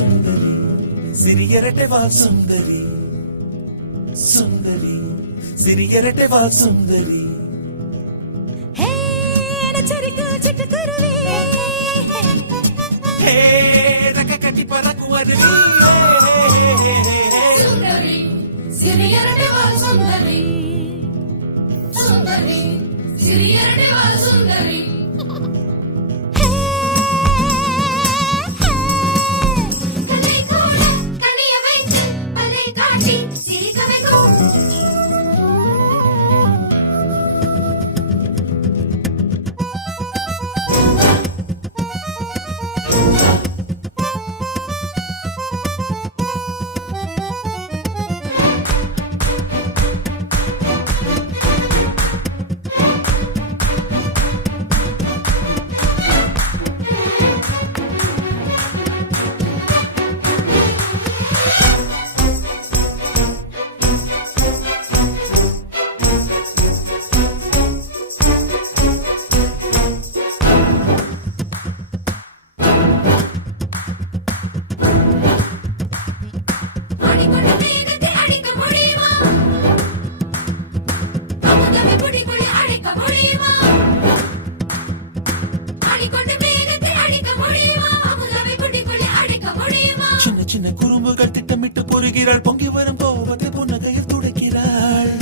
சுந்தரி சிறியரட்டை வா சுந்தரி சுந்தரி சிறியரட்டை வா சுந்தரி சிட்டுக்குருவி ரெக்க கட்டி பறக்குவது சுந்தரி சிறியரட்டை வா சுந்தரி சுந்தரி சிறியரட்டை வா சுந்தரி சின்ன சின்ன குறும்புகள் திட்டமிட்டு பொறுகிறாள் பொங்கி வரும் கோபத்தை புன்னகையில் துடைக்கிறாள்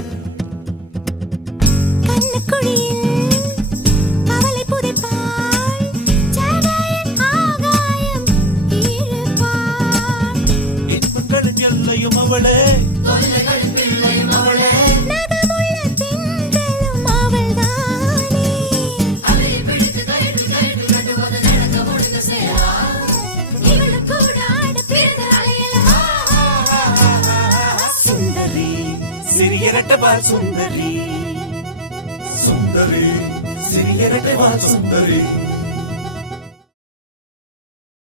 இன்பங்களின் எல்லையும் அவளே சிறியரட்டை வா சுந்தரி சுந்தரி சிறியரட்டை வா சுந்தரி